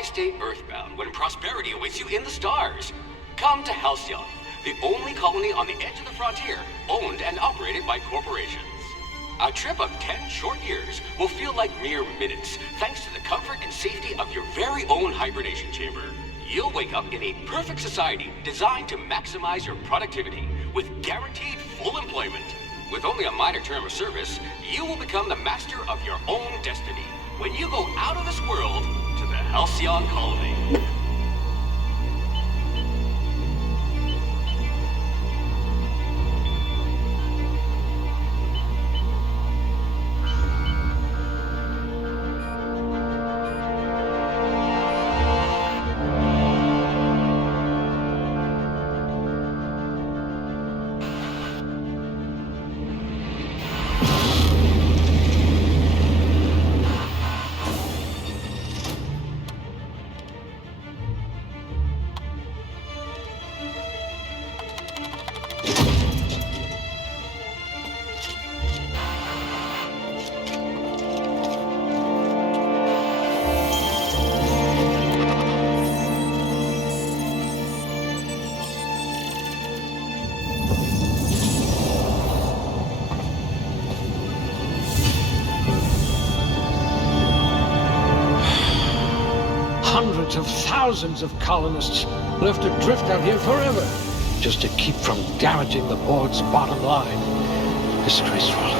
Why stay earthbound when prosperity awaits you in the stars? Come to Halcyon, the only colony on the edge of the frontier, owned and operated by corporations. A trip of 10 short years will feel like mere minutes, thanks to the comfort and safety of your very own hibernation chamber. You'll wake up in a perfect society designed to maximize your productivity, with guaranteed full employment. With only a minor term of service, you will become the master of your own destiny when you go out of this world to the Halcyon colony. Hundreds of thousands of colonists left adrift out here forever, just to keep from damaging the board's bottom line. Disgraceful.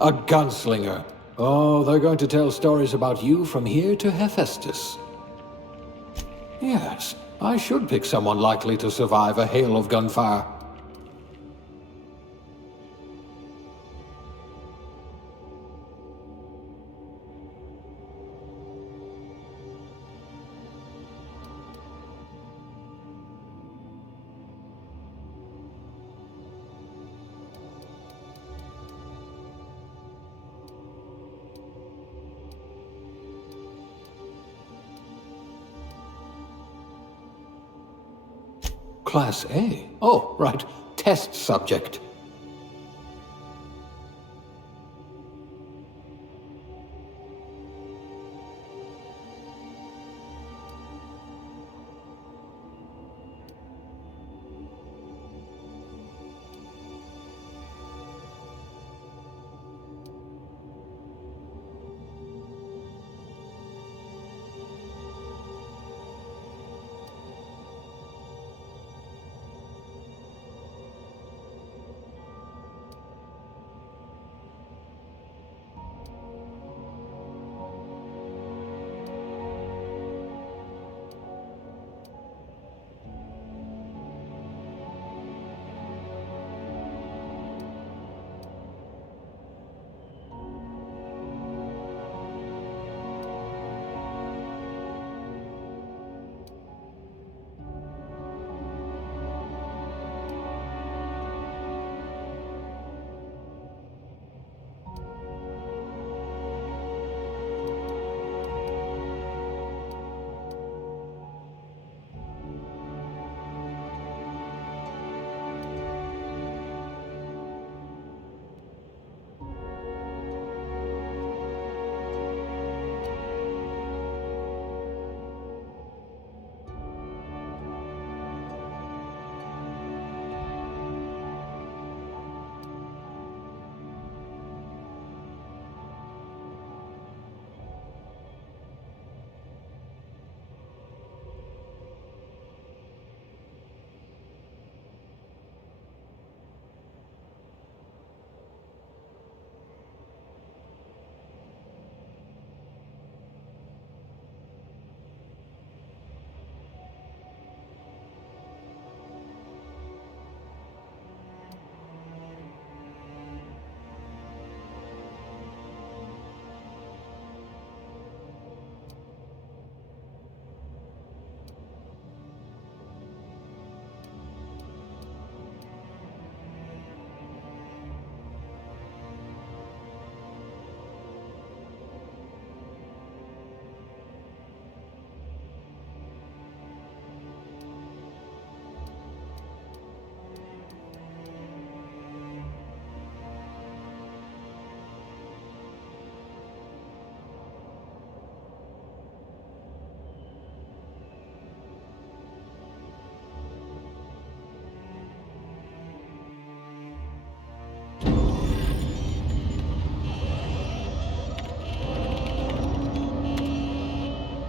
A gunslinger. Oh, they're going to tell stories about you from here to Hephaestus. Yes, I should pick someone likely to survive a hail of gunfire. Class A? Oh, right. Test subject.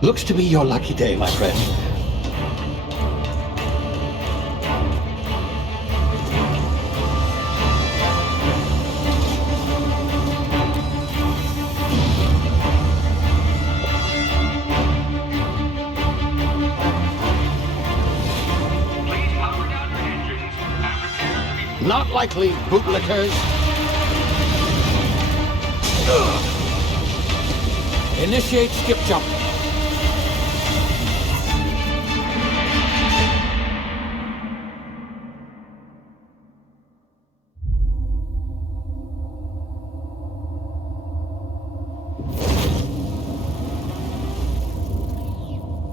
Looks to be your lucky day, my friend. Please power down your engines and prepare to be... Not likely, bootlickers. Initiate skip jump.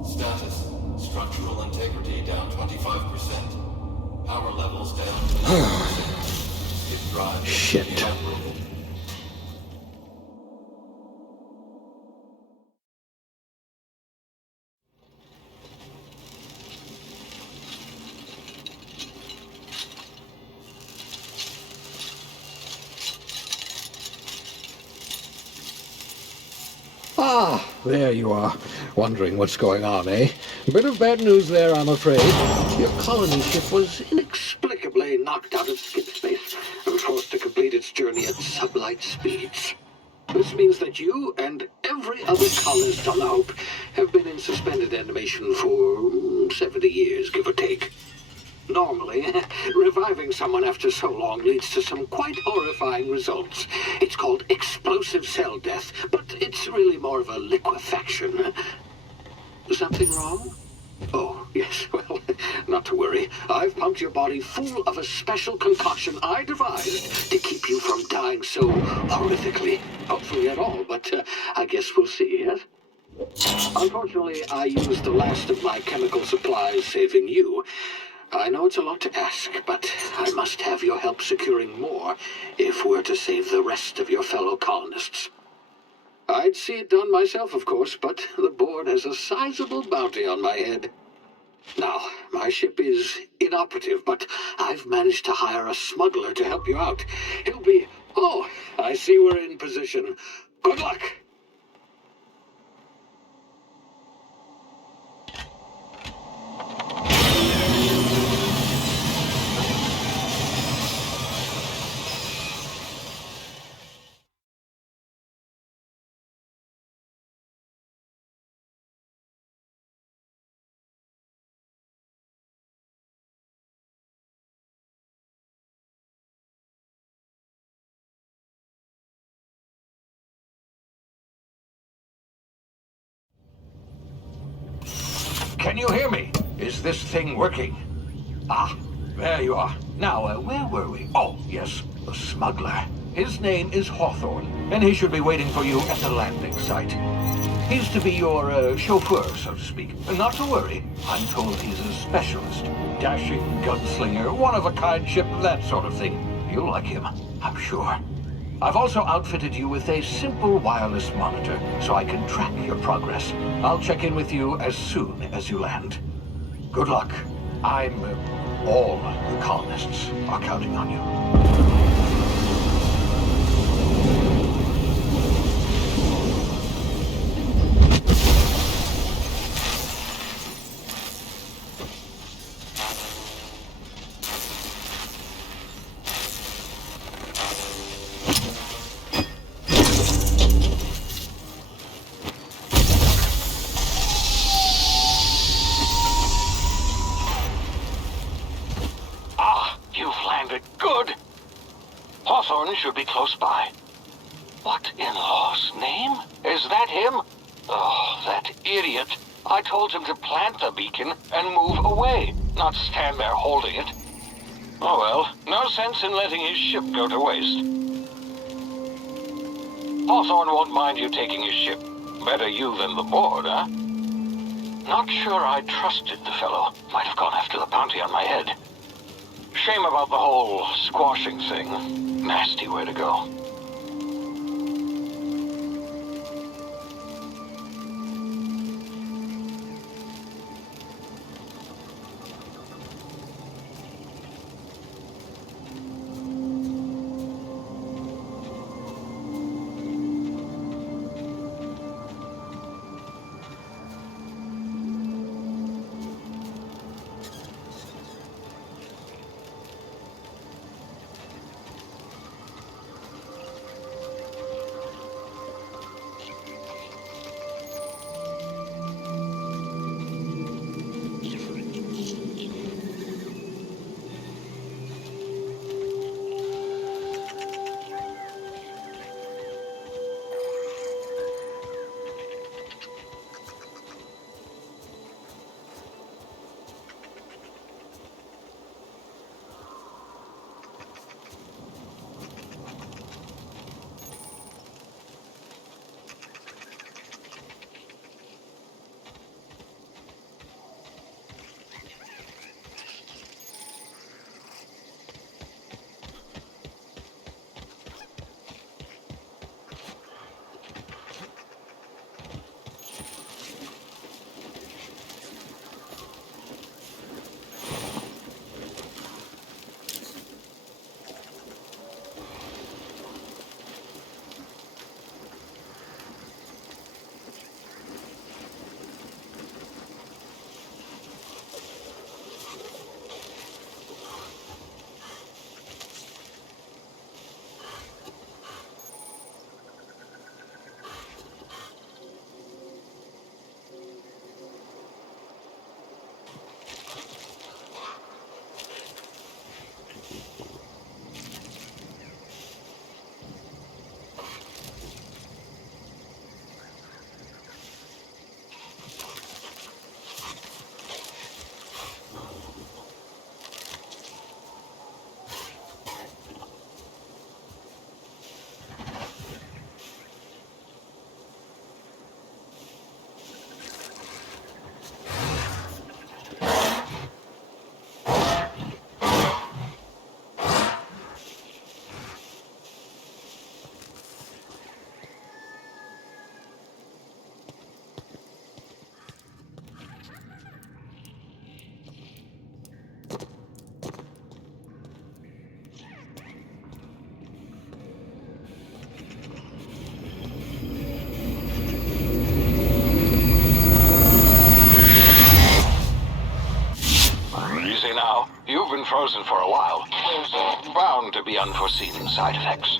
Status. Structural integrity down 25%. Power levels down 10%. Hit drive. Shit. Evaporated. Ah, there you are. Wondering what's going on, eh? Bit of bad news there, I'm afraid. Your colony ship was inexplicably knocked out of skip space and forced to complete its journey at sublight speeds. This means that you and every other colonist on the Hope have been in suspended animation for 70 years, give or take. Normally, reviving someone after so long leads to some quite horrifying results. It's called explosive cell death, but it's really more of a liquefaction. Something wrong? Oh, yes, well, not to worry. I've pumped your body full of a special concoction I devised to keep you from dying so horrifically. Hopefully at all, but I guess we'll see, yes? Unfortunately, I used the last of my chemical supplies saving you. I know it's a lot to ask, but I must have your help securing more if we're to save the rest of your fellow colonists. I'd see it done myself, of course, but the board has a sizable bounty on my head. Now, my ship is inoperative, but I've managed to hire a smuggler to help you out. He'll be... Oh, I see we're in position. Good luck! Can you hear me? Is this thing working? Ah, there you are. Now, where were we? Oh, yes, the smuggler. His name is Hawthorne, and he should be waiting for you at the landing site. He's to be your chauffeur, so to speak. Not to worry, I'm told he's a specialist. Dashing gunslinger, one-of-a-kind ship, that sort of thing. You'll like him, I'm sure. I've also outfitted you with a simple wireless monitor, so I can track your progress. I'll check in with you as soon as you land. Good luck. All the colonists are counting on you. Good. Hawthorne should be close by. What in law's name? Is that him? Oh, that idiot. I told him to plant the beacon and move away, not stand there holding it. Oh well, no sense in letting his ship go to waste. Hawthorne won't mind you taking his ship. Better you than the board, huh? Not sure I trusted the fellow. Might have gone after the bounty on my head. Shame about the whole squashing thing. Nasty way to go. frozen for a while. There's bound to be unforeseen side effects.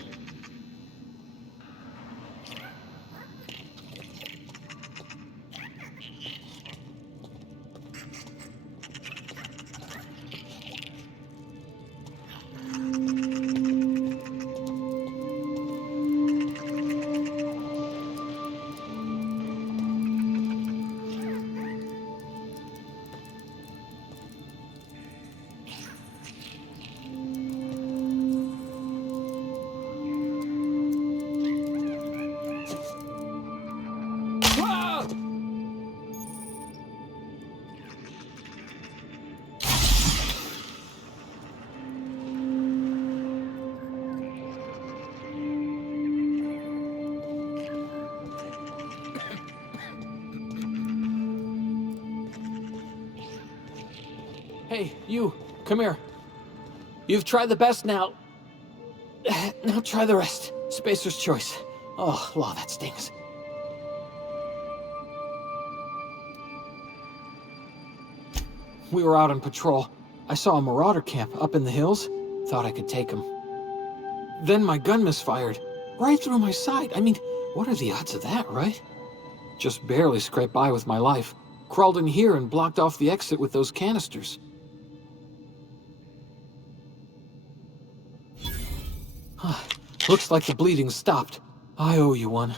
Hey, you, come here. You've tried the best now. Now try the rest. Spacer's choice. Oh, law, that stings. We were out on patrol. I saw a marauder camp up in the hills. Thought I could take him. Then my gun misfired. Right through my side. I mean, what are the odds of that, right? Just barely scraped by with my life. Crawled in here and blocked off the exit with those canisters. Looks like the bleeding stopped. I owe you one.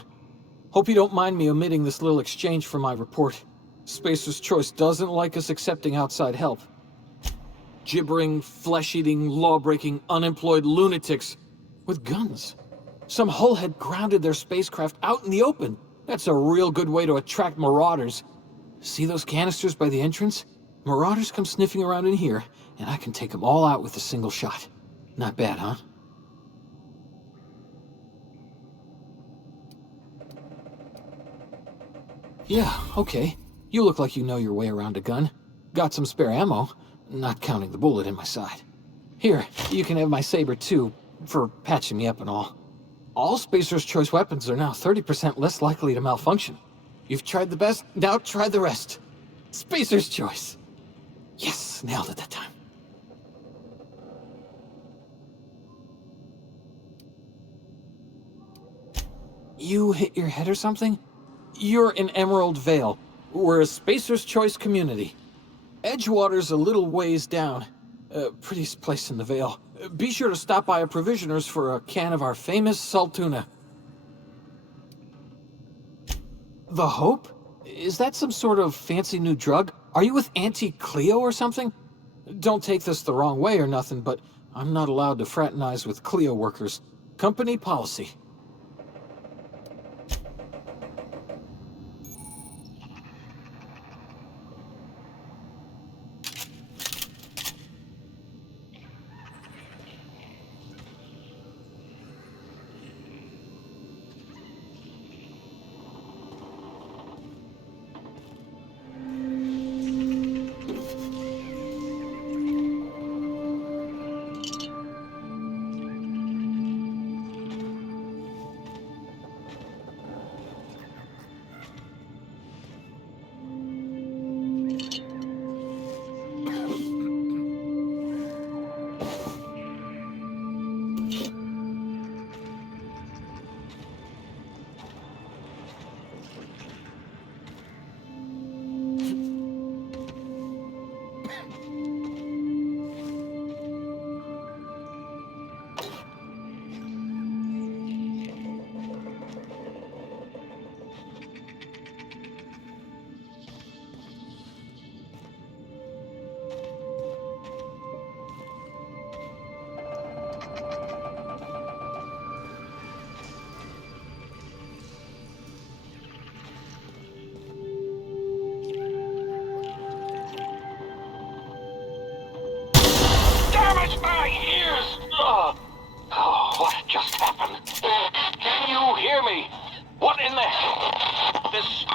Hope you don't mind me omitting this little exchange from my report. Spacer's Choice doesn't like us accepting outside help. Gibbering, flesh-eating, law-breaking, unemployed lunatics with guns. Some hullhead grounded their spacecraft out in the open. That's a real good way to attract marauders. See those canisters by the entrance? Marauders come sniffing around in here, and I can take them all out with a single shot. Not bad, huh? Yeah, okay. You look like you know your way around a gun. Got some spare ammo, not counting the bullet in my side. Here, you can have my saber too, for patching me up and all. All Spacer's Choice weapons are now 30% less likely to malfunction. You've tried the best, now try the rest. Spacer's Choice. Yes, nailed it that time. You hit your head or something? You're in Emerald Vale. We're a Spacer's Choice community. Edgewater's a little ways down. Prettiest place in the Vale. Be sure to stop by a provisioner's for a can of our famous salt tuna. The Hope? Is that some sort of fancy new drug? Are you with Auntie Cleo or something? Don't take this the wrong way or nothing, but I'm not allowed to fraternize with Cleo workers. Company policy. My ears! Oh, what just happened? Can you hear me? What in the... This...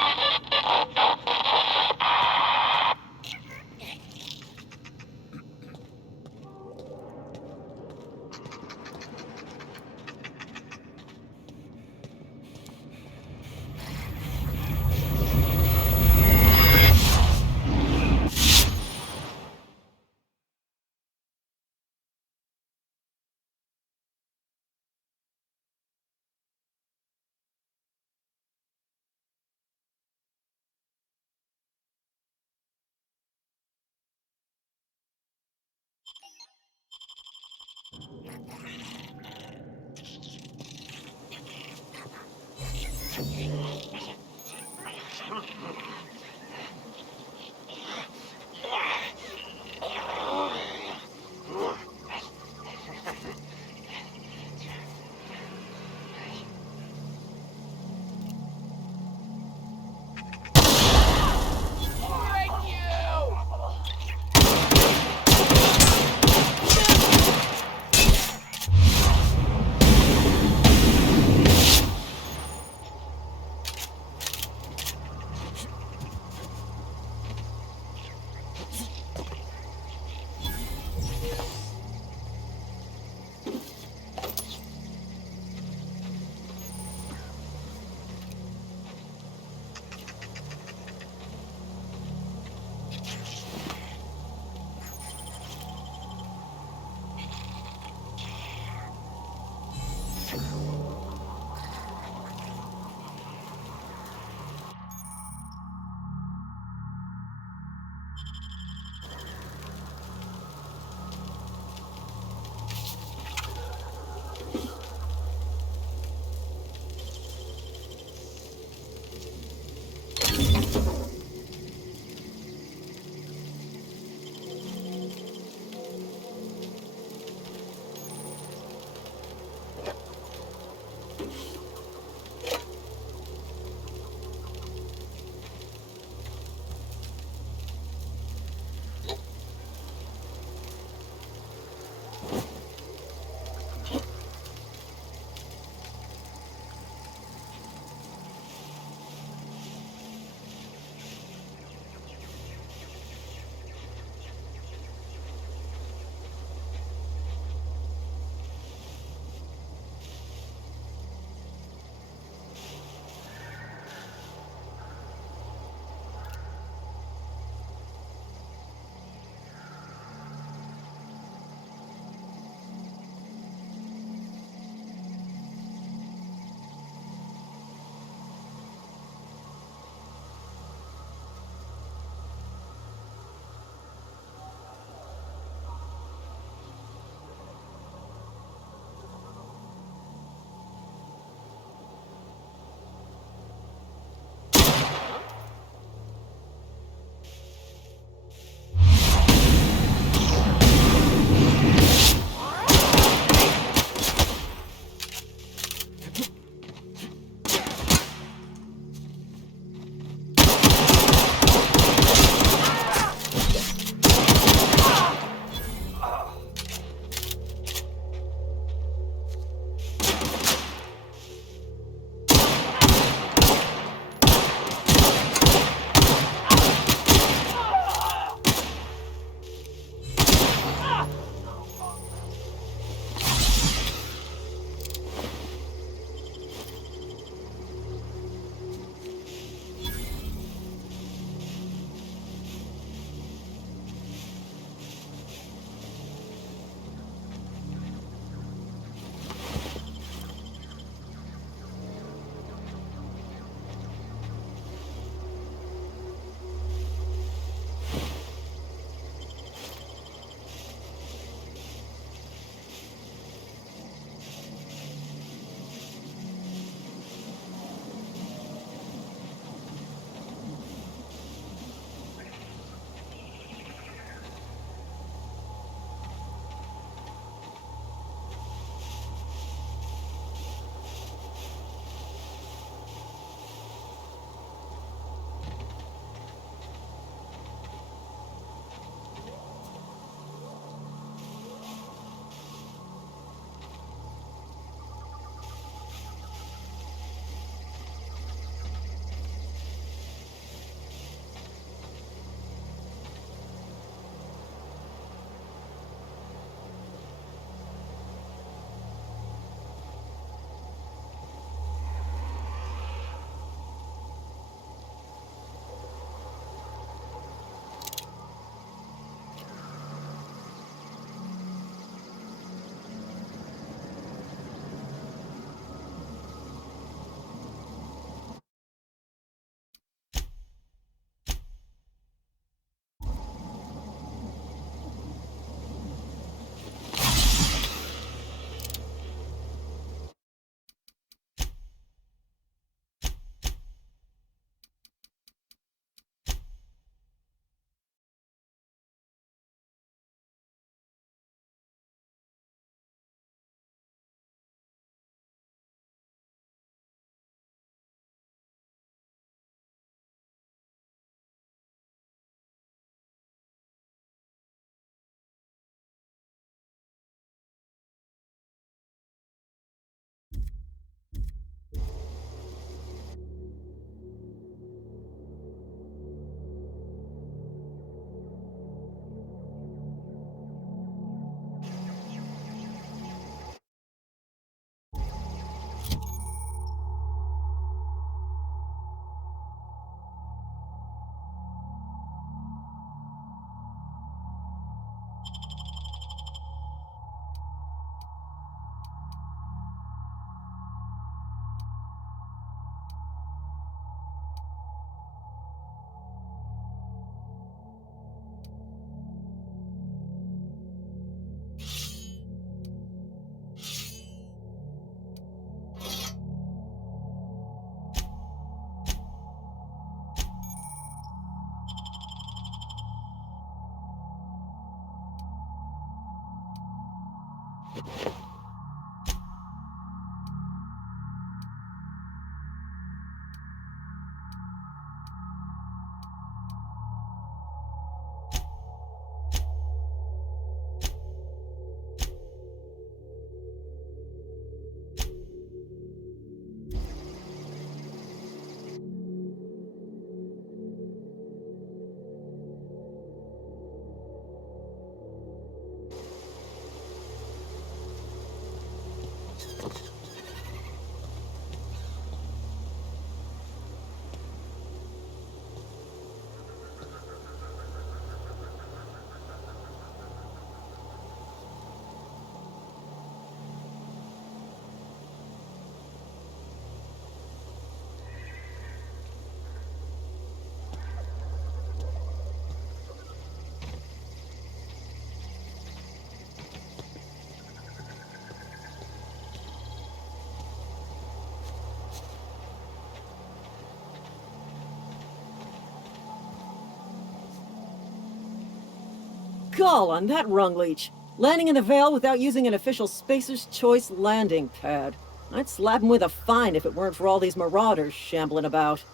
Gall on that rung leech. Landing in the Vale without using an official Spacer's Choice landing pad. I'd slap him with a fine if it weren't for all these marauders shambling about.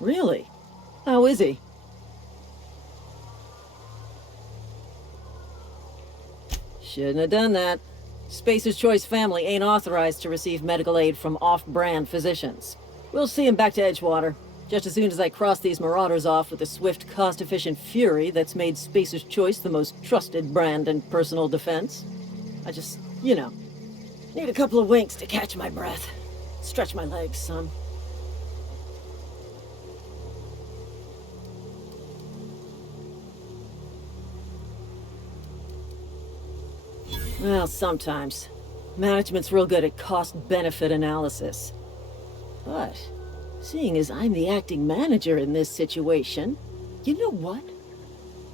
Really? How is he? Shouldn't have done that. Spacer's Choice family ain't authorized to receive medical aid from off-brand physicians. We'll see him back to Edgewater, just as soon as I cross these marauders off with the swift, cost-efficient fury that's made Spacer's Choice the most trusted brand in personal defense. I just, need a couple of winks to catch my breath. Stretch my legs, son. Well, sometimes. Management's real good at cost-benefit analysis. But, seeing as I'm the acting manager in this situation, you know what?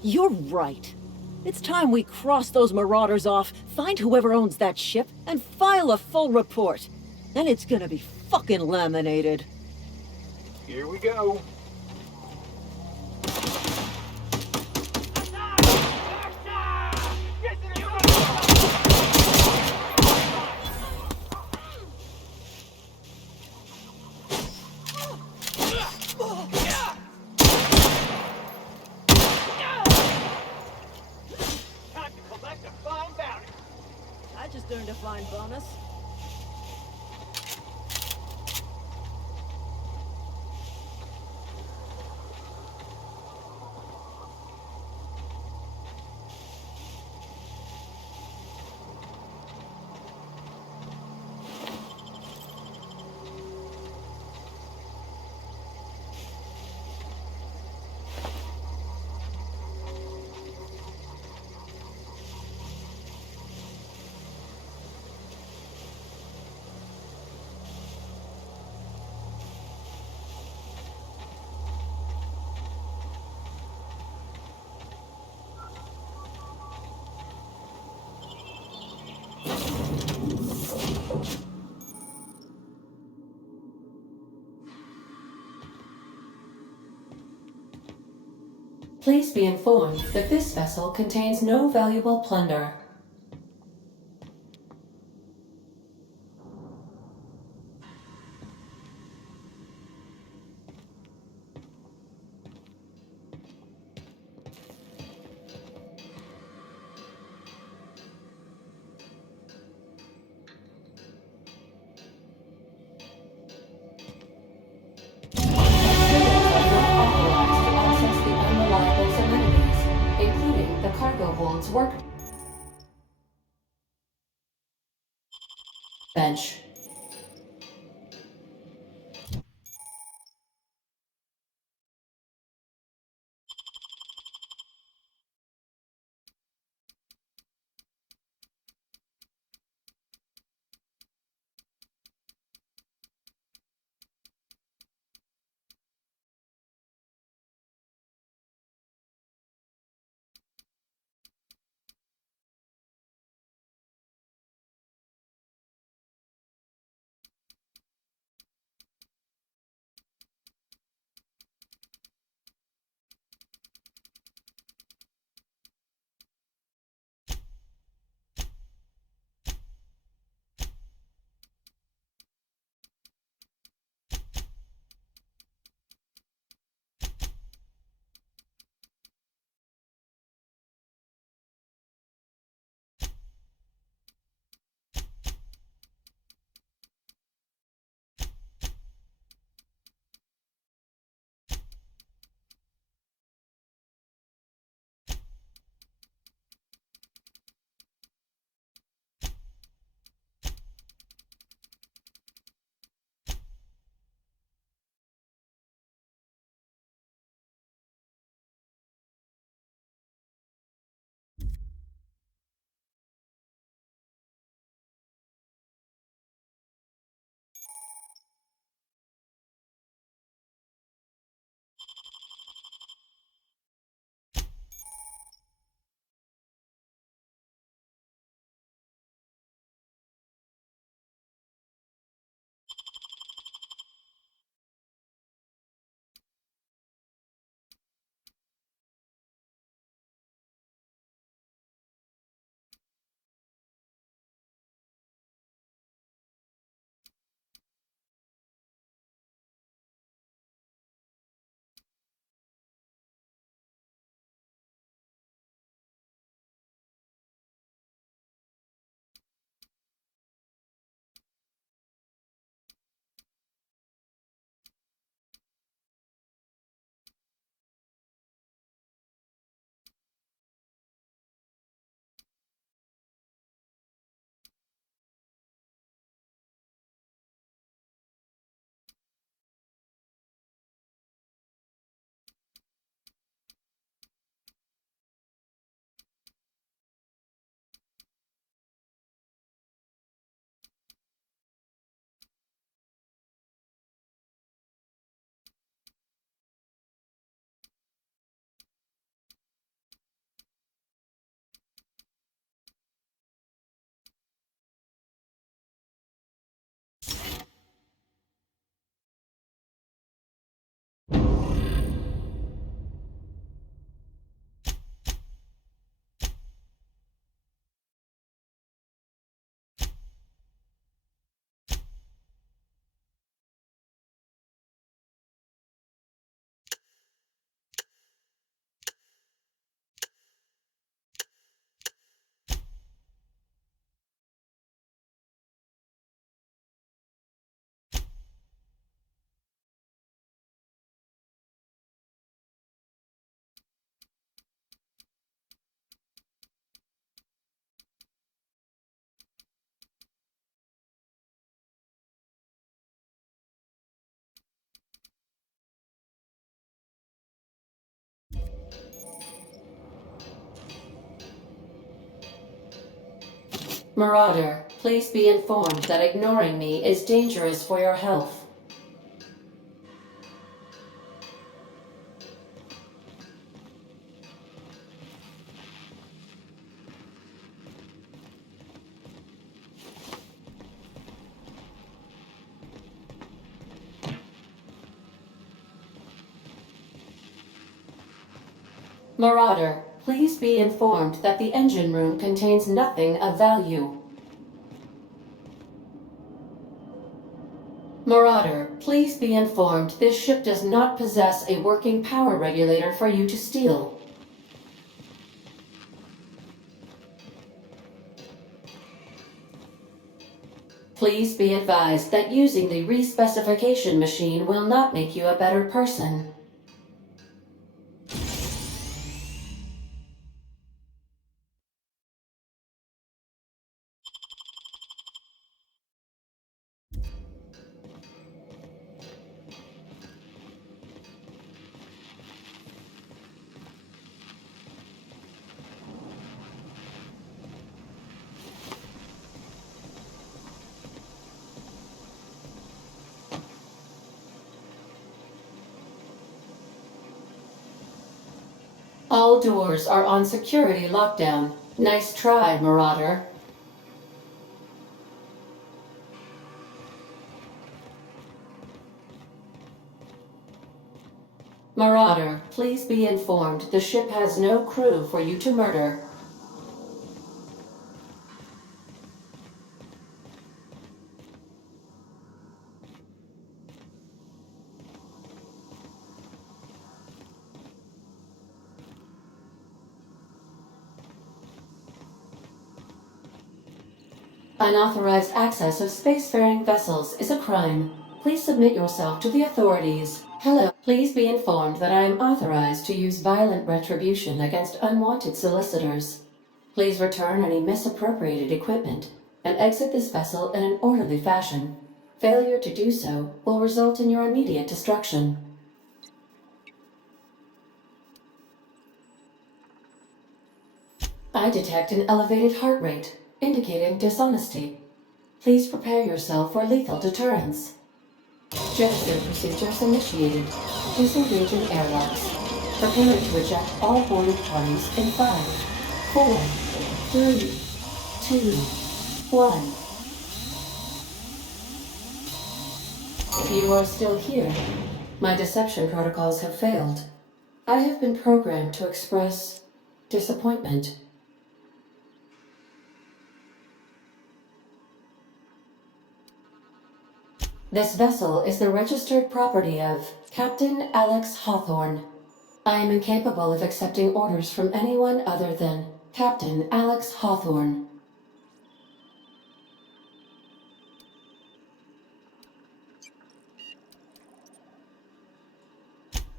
You're right. It's time we cross those marauders off, find whoever owns that ship, and file a full report. Then it's gonna be fucking laminated. Here we go. I just earned a fine bonus. Please be informed that this vessel contains no valuable plunder. Access the unreliable amenities, including the cargo hold's workbench. Marauder, please be informed that ignoring me is dangerous for your health. Marauder, please be informed that the engine room contains nothing of value. Marauder, please be informed this ship does not possess a working power regulator for you to steal. Please be advised that using the respecification machine will not make you a better person. All doors are on security lockdown. Nice try, Marauder. Marauder, please be informed the ship has no crew for you to murder. Unauthorized access of spacefaring vessels is a crime. Please submit yourself to the authorities. Hello. Please be informed that I am authorized to use violent retribution against unwanted solicitors. Please return any misappropriated equipment and exit this vessel in an orderly fashion. Failure to do so will result in your immediate destruction. I detect an elevated heart rate, indicating dishonesty. Please prepare yourself for lethal deterrence. Jettison procedures initiated. Disengaging airlocks. Preparing to eject all boarded parties in 5, 4, 3, 2, 1. You are still here. My deception protocols have failed. I have been programmed to express disappointment. This vessel is the registered property of Captain Alex Hawthorne. I am incapable of accepting orders from anyone other than Captain Alex Hawthorne.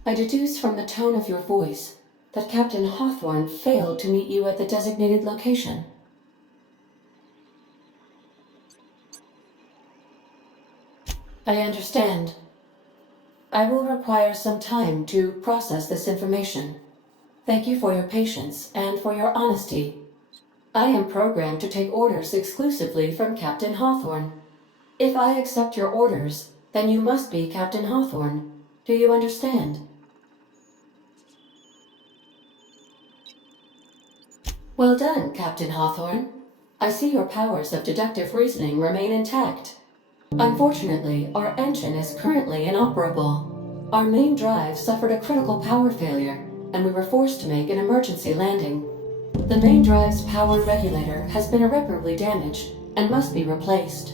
I deduce from the tone of your voice that Captain Hawthorne failed to meet you at the designated location. I understand. I will require some time to process this information. Thank you for your patience and for your honesty. I am programmed to take orders exclusively from Captain Hawthorne. If I accept your orders, then you must be Captain Hawthorne. Do you understand? Well done, Captain Hawthorne. I see your powers of deductive reasoning remain intact. Unfortunately, our engine is currently inoperable. Our main drive suffered a critical power failure, and we were forced to make an emergency landing. The main drive's power regulator has been irreparably damaged and must be replaced.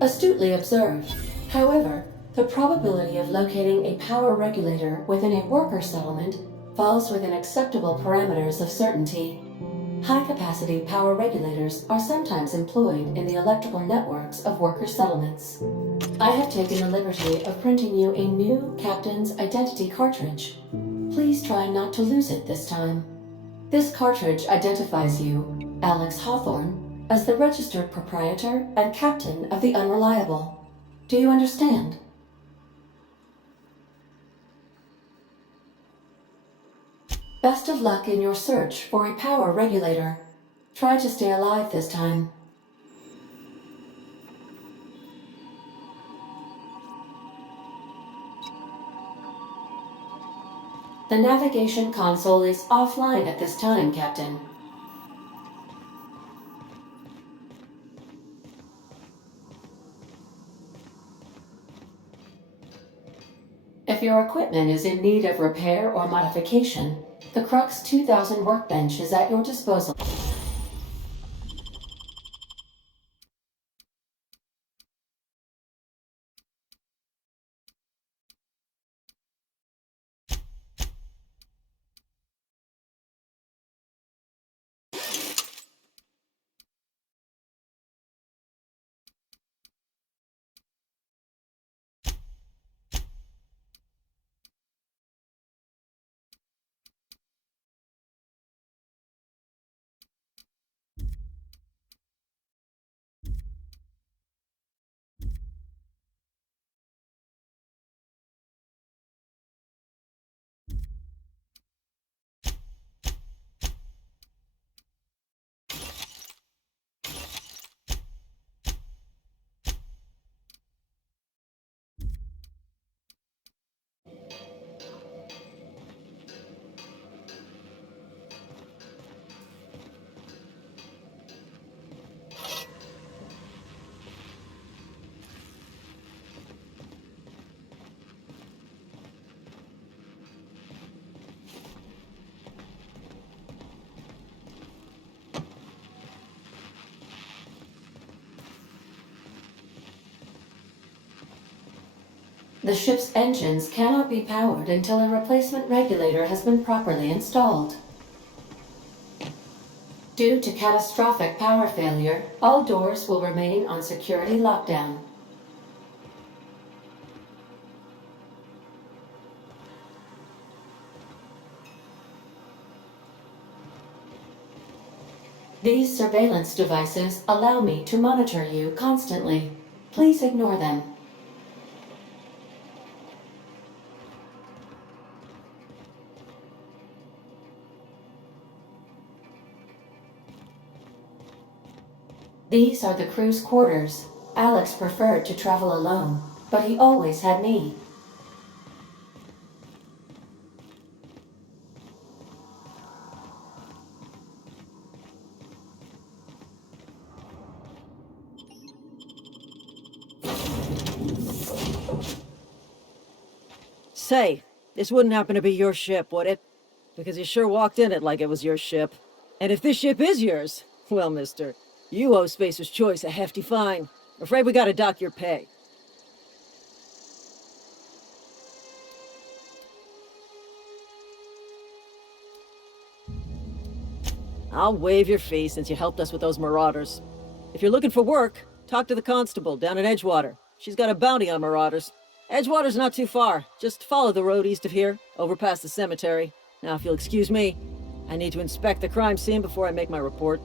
Astutely observed. However, the probability of locating a power regulator within a worker settlement falls within acceptable parameters of certainty. High-capacity power regulators are sometimes employed in the electrical networks of worker settlements. I have taken the liberty of printing you a new Captain's Identity cartridge. Please try not to lose it this time. This cartridge identifies you, Alex Hawthorne, as the registered proprietor and captain of the Unreliable. Do you understand? Best of luck in your search for a power regulator. Try to stay alive this time. The navigation console is offline at this time, Captain. If your equipment is in need of repair or modification, the Crux 2000 workbench is at your disposal. The ship's engines cannot be powered until a replacement regulator has been properly installed. Due to catastrophic power failure, all doors will remain on security lockdown. These surveillance devices allow me to monitor you constantly. Please ignore them. These are the crew's quarters. Alex preferred to travel alone, but he always had me. Say, this wouldn't happen to be your ship, would it? Because you sure walked in it like it was your ship. And if this ship is yours, well, mister, you owe Spacer's Choice a hefty fine. Afraid we gotta dock your pay. I'll waive your fee since you helped us with those marauders. If you're looking for work, talk to the constable down in Edgewater. She's got a bounty on marauders. Edgewater's not too far. Just follow the road east of here, over past the cemetery. Now, if you'll excuse me, I need to inspect the crime scene before I make my report.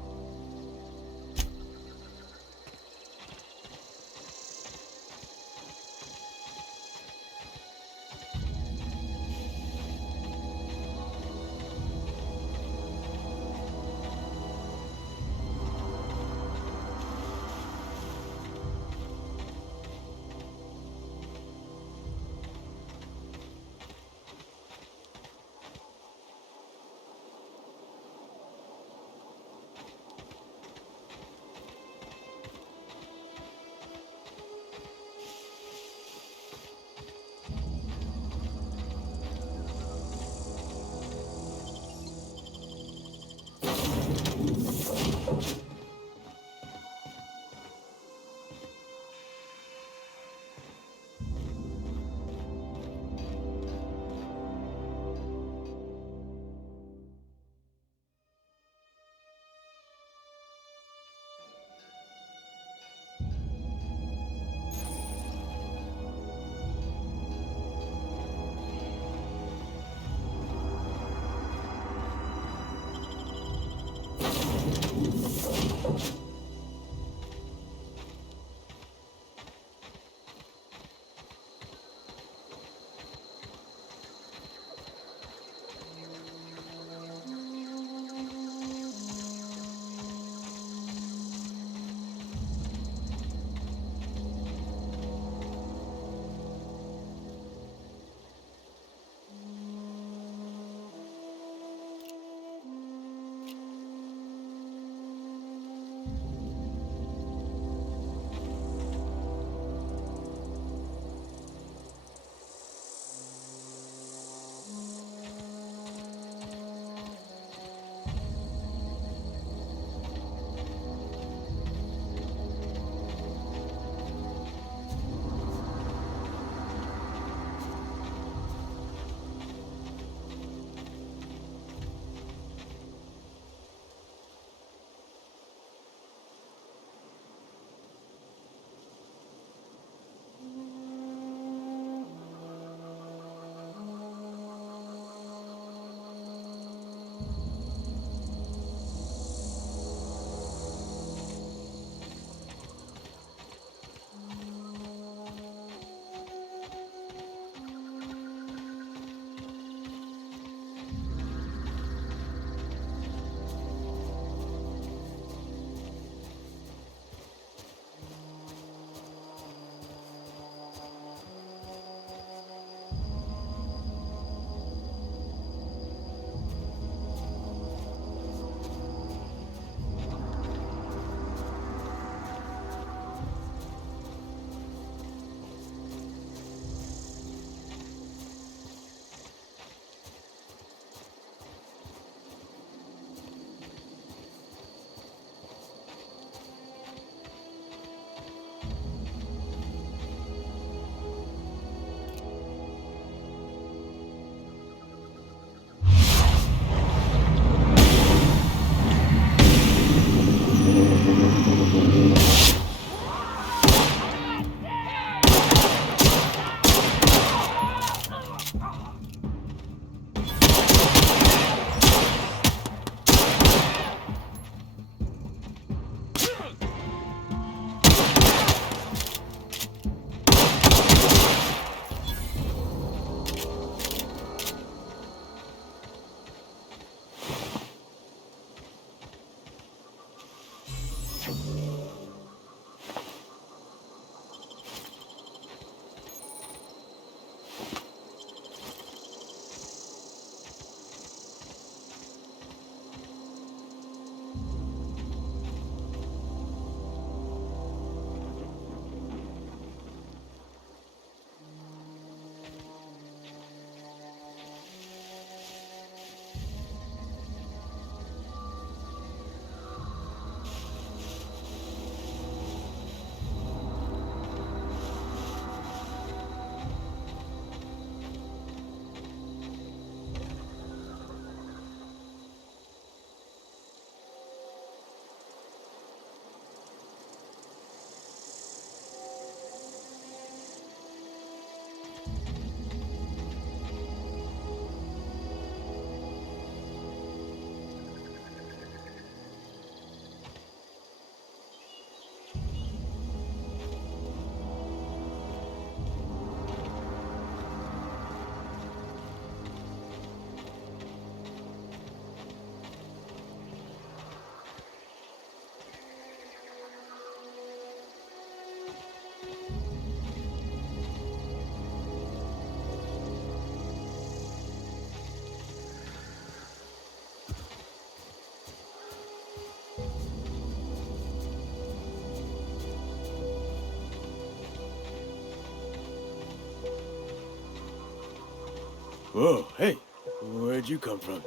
Whoa, hey, where'd you come from?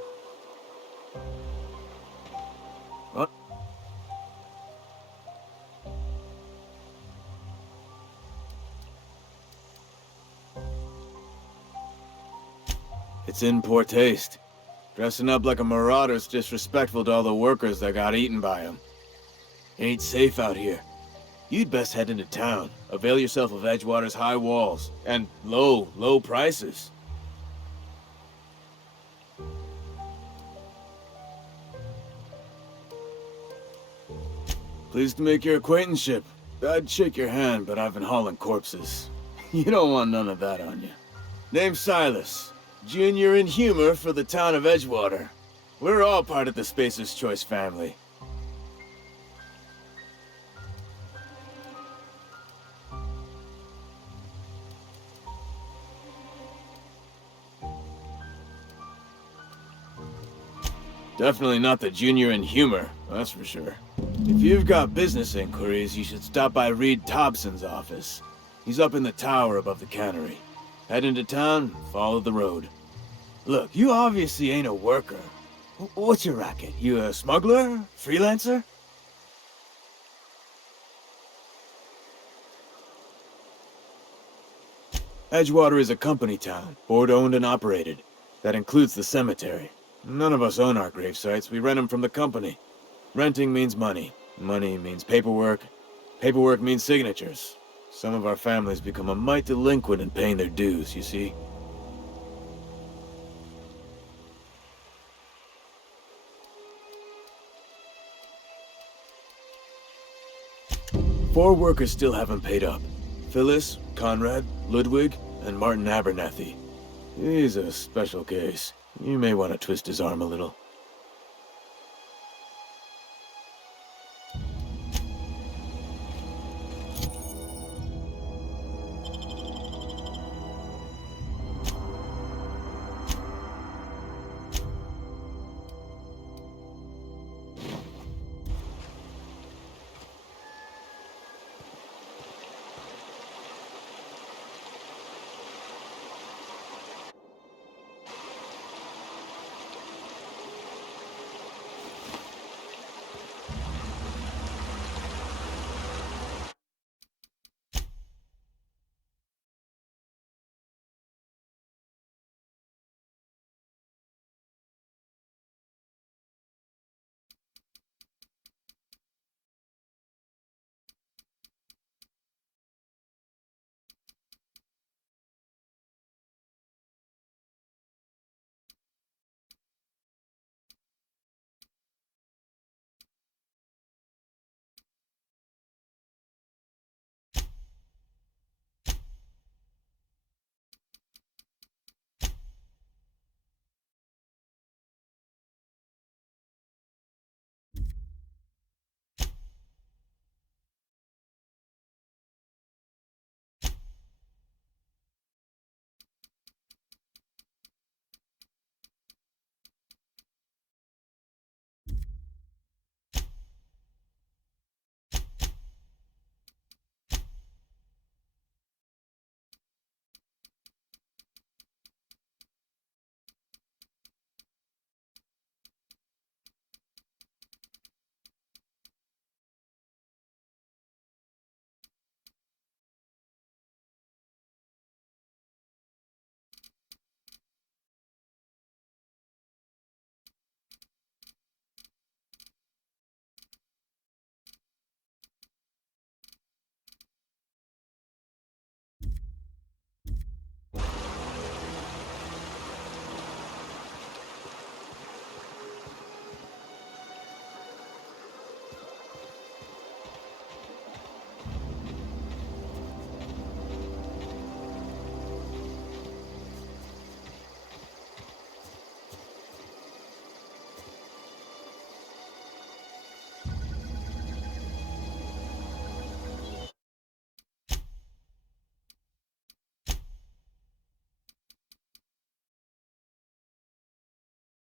What? It's in poor taste. Dressing up like a marauder's disrespectful to all the workers that got eaten by him. Ain't safe out here. You'd best head into town. Avail yourself of Edgewater's high walls. And low prices. Pleased to make your acquaintanceship. I'd shake your hand, but I've been hauling corpses. You don't want none of that on you. Name's Silas. Junior in humor for the town of Edgewater. We're all part of the Spacer's Choice family. Definitely not the junior in humor, that's for sure. If you've got business inquiries, you should stop by Reed Thompson's office. He's up in the tower above the cannery. Head into town, follow the road. Look, you obviously ain't a worker. What's your racket? You a smuggler? Freelancer? Edgewater is a company town, board-owned and operated. That includes the cemetery. None of us own our grave sites, we rent them from the company. Renting means money. Money means paperwork. Paperwork means signatures. Some of our families become a mite delinquent in paying their dues, you see? Four workers still haven't paid up. Phyllis, Conrad, Ludwig, and Martin Abernathy. He's a special case. You may want to twist his arm a little.